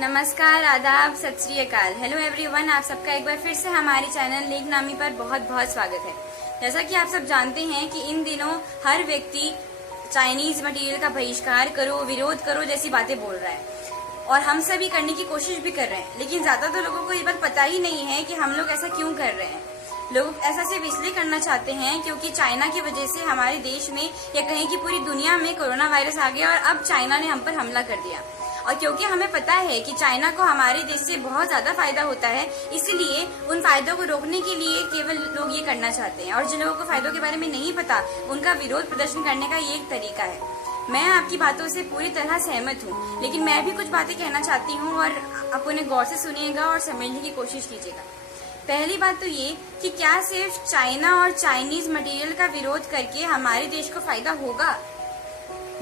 नमस्कार, आदाब, सत श्री अकाल। हेलो एवरीवन, आप सबका एक बार फिर से हमारे चैनल लीग नामी पर बहुत बहुत स्वागत है। जैसा कि आप सब जानते हैं कि इन दिनों हर व्यक्ति चाइनीज मटेरियल का बहिष्कार करो, विरोध करो जैसी बातें बोल रहा है और हम सभी करने की कोशिश भी कर रहे हैं, लेकिन ज्यादातर लोगों को ये बात पता ही नहीं है कि हम लोग ऐसा क्यों कर रहे हैं। लोग ऐसा सिर्फ इसलिए करना चाहते हैं क्योंकि चाइना की वजह से हमारे देश में या कहीं की पूरी दुनिया में कोरोना वायरस आ गया और अब चाइना ने हम पर हमला कर दिया। और क्योंकि हमें पता है कि चाइना को हमारे देश से बहुत ज्यादा फायदा होता है, इसलिए उन फायदों को रोकने के लिए केवल लोग ये करना चाहते हैं। और जिन लोगों को फायदों के बारे में नहीं पता, उनका विरोध प्रदर्शन करने का ये एक तरीका है। मैं आपकी बातों से पूरी तरह सहमत हूँ, लेकिन मैं भी कुछ बातें कहना चाहती हूँ और आप उन्हें गौर से सुनिएगा और समझने की कोशिश कीजिएगा। पहली बात तो ये कि क्या सिर्फ चाइना और चाइनीज मटेरियल का विरोध करके हमारे देश को फायदा होगा?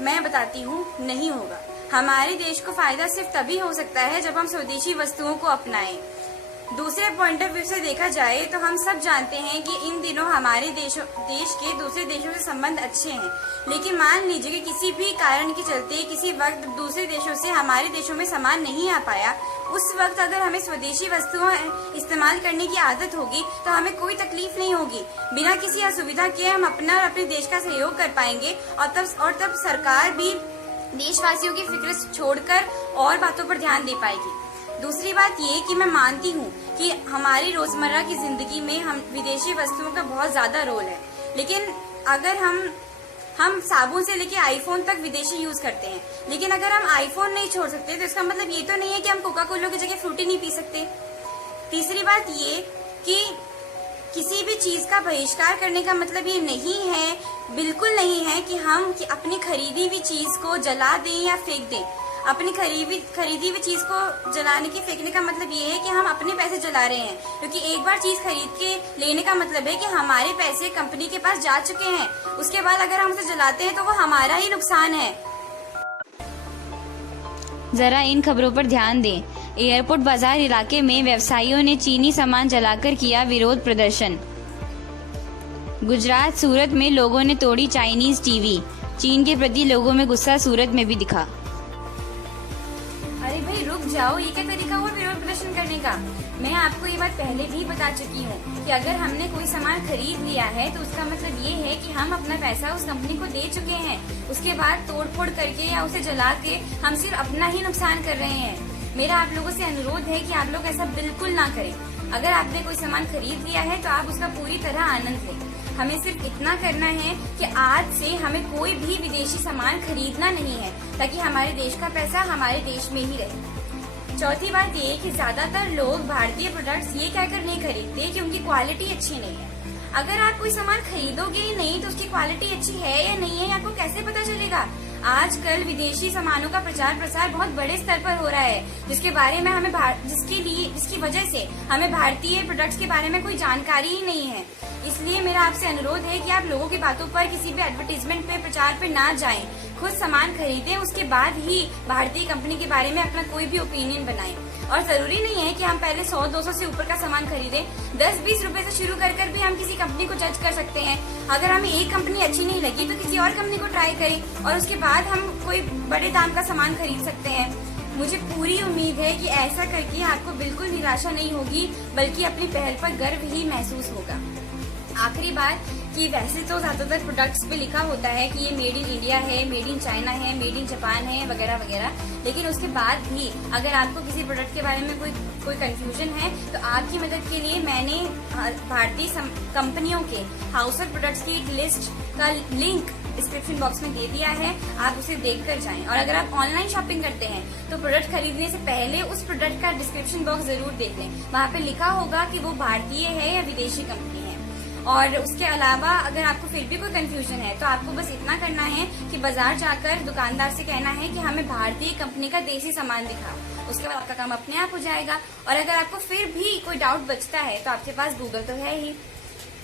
मैं बताती हूँ, नहीं होगा। हमारे देश को फायदा सिर्फ तभी हो सकता है जब हम स्वदेशी वस्तुओं को अपनाएं। दूसरे पॉइंट ऑफ व्यू से देखा जाए तो हम सब जानते हैं कि इन दिनों हमारे देश के दूसरे देशों से संबंध अच्छे हैं, लेकिन मान लीजिए कि किसी भी कारण के चलते किसी वक्त दूसरे देशों से हमारे देशों में सामान नहीं आ पाया। उस वक्त अगर हमें स्वदेशी वस्तुओं इस्तेमाल करने की आदत होगी तो हमें कोई तकलीफ नहीं होगी। बिना किसी असुविधा के हम अपना और अपने देश का सहयोग कर पाएंगे और तब सरकार भी देशवासियों की फिक्र छोड़कर और बातों पर ध्यान दे पाएगी। दूसरी बात ये कि मैं मानती हूँ कि हमारी रोजमर्रा की जिंदगी में हम विदेशी वस्तुओं का बहुत ज्यादा रोल है, लेकिन अगर हम साबुन से लेके आईफोन तक विदेशी यूज करते हैं, लेकिन अगर हम आईफोन नहीं छोड़ सकते तो इसका मतलब ये तो नहीं है कि हम कोका कोला की जगह फ्रूटी नहीं पी सकते। तीसरी बात ये कि किसी भी चीज का बहिष्कार करने का मतलब ये नहीं है, बिल्कुल नहीं है कि हम अपनी खरीदी हुई चीज को जला दें या फेंक दें। अपनी खरीदी हुई चीज को जलाने की फेंकने का मतलब ये है कि हम अपने पैसे जला रहे हैं, क्योंकि एक बार चीज खरीद के लेने का मतलब है कि हमारे पैसे कंपनी के पास जा चुके हैं। उसके बाद अगर हम उसे जलाते हैं तो वो हमारा ही नुकसान है। जरा इन खबरों पर ध्यान दें। एयरपोर्ट बाजार इलाके में व्यवसायियों ने चीनी सामान जलाकर किया विरोध प्रदर्शन। गुजरात सूरत में लोगों ने तोड़ी चाइनीज टीवी। चीन के प्रति लोगों में गुस्सा सूरत में भी दिखा। अरे भाई रुक जाओ, ये क्या तरीका हुआ विरोध प्रदर्शन करने का? मैं आपको ये बात पहले भी बता चुकी हूँ कि अगर हमने कोई सामान खरीद लिया है तो उसका मतलब ये है कि हम अपना पैसा उस कंपनी को दे चुके हैं। उसके बाद तोड़ फोड़ करके या उसे जला के हम सिर्फ अपना ही नुकसान कर रहे हैं। मेरा आप लोगों से अनुरोध है कि आप लोग ऐसा बिल्कुल ना करें। अगर आपने कोई सामान खरीद लिया है तो आप उसका पूरी तरह आनंद लें। हमें सिर्फ इतना करना है कि आज से हमें कोई भी विदेशी सामान खरीदना नहीं है, ताकि हमारे देश का पैसा हमारे देश में ही रहे। चौथी बात ये कि ज्यादातर लोग भारतीय प्रोडक्ट्स ये कहकर नहीं खरीदते कि उनकी क्वालिटी अच्छी नहीं है। अगर आप कोई सामान खरीदोगे ही नहीं तो उसकी क्वालिटी अच्छी है या नहीं है आपको कैसे पता चलेगा? आजकल विदेशी सामानों का प्रचार प्रसार बहुत बड़े स्तर पर हो रहा है, जिसके बारे में हमें जिसकी वजह से हमें भारतीय प्रोडक्ट्स के बारे में कोई जानकारी ही नहीं है। इसलिए मेरा आपसे अनुरोध है कि आप लोगों की बातों पर किसी भी एडवर्टीजमेंट पे प्रचार पे ना जाएं। खुद सामान खरीदें, उसके बाद ही भारतीय कंपनी के बारे में अपना कोई भी ओपिनियन बनाएं। और जरूरी नहीं है कि हम पहले 100-200 से ऊपर का सामान खरीदें। 10-20 रुपए से शुरू कर भी हम किसी कंपनी को जज कर सकते हैं। अगर हमें एक कंपनी अच्छी नहीं लगी तो किसी और कंपनी को ट्राई करें और उसके बाद हम कोई बड़े दाम का सामान खरीद सकते हैं। मुझे पूरी उम्मीद है कि ऐसा करके आपको बिल्कुल निराशा नहीं होगी, बल्कि अपनी पहल पर गर्व ही महसूस होगा। आखिरी बात कि वैसे तो ज्यादातर प्रोडक्ट्स पे लिखा होता है कि ये मेड इन इंडिया है, मेड इन चाइना है, मेड इन जापान है, वगैरह वगैरह, लेकिन उसके बाद भी अगर आपको किसी प्रोडक्ट के बारे में कोई कंफ्यूजन है तो आपकी मदद के लिए मैंने भारतीय कंपनियों के हाउसहोल्ड प्रोडक्ट्स की एक लिस्ट का लिंक डिस्क्रिप्शन बॉक्स में दे दिया है। आप उसे देख कर जाएं। और अगर आप ऑनलाइन शॉपिंग करते हैं तो प्रोडक्ट खरीदने से पहले उस प्रोडक्ट का डिस्क्रिप्शन बॉक्स जरूर देख लें। वहाँ पे लिखा होगा कि वो भारतीय है या विदेशी कंपनी है। और उसके अलावा अगर आपको फिर भी कोई कंफ्यूजन है तो आपको बस इतना करना है कि बाजार जाकर दुकानदार से कहना है कि हमें भारतीय कंपनी का देसी सामान दिखाओ। उसके बाद आपका काम अपने आप हो जाएगा। और अगर आपको फिर भी कोई डाउट बचता है तो आपके पास गूगल तो है ही।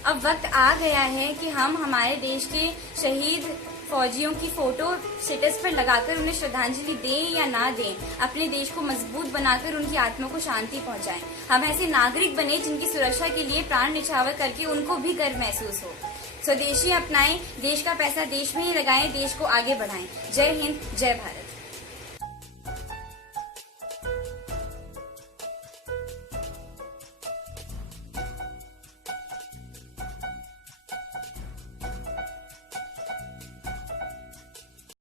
अब वक्त आ गया है कि हम हमारे देश के शहीद फौजियों की फोटो स्टेटस पर लगाकर उन्हें श्रद्धांजलि दें या ना दें, अपने देश को मजबूत बनाकर उनकी आत्मा को शांति पहुंचाएं। हम ऐसे नागरिक बने जिनकी सुरक्षा के लिए प्राण न्यौछावर करके उनको भी गर्व महसूस हो। स्वदेशी अपनाएं, देश का पैसा देश में ही लगाएं, देश को आगे बढ़ाएं। जय हिंद, जय भारत।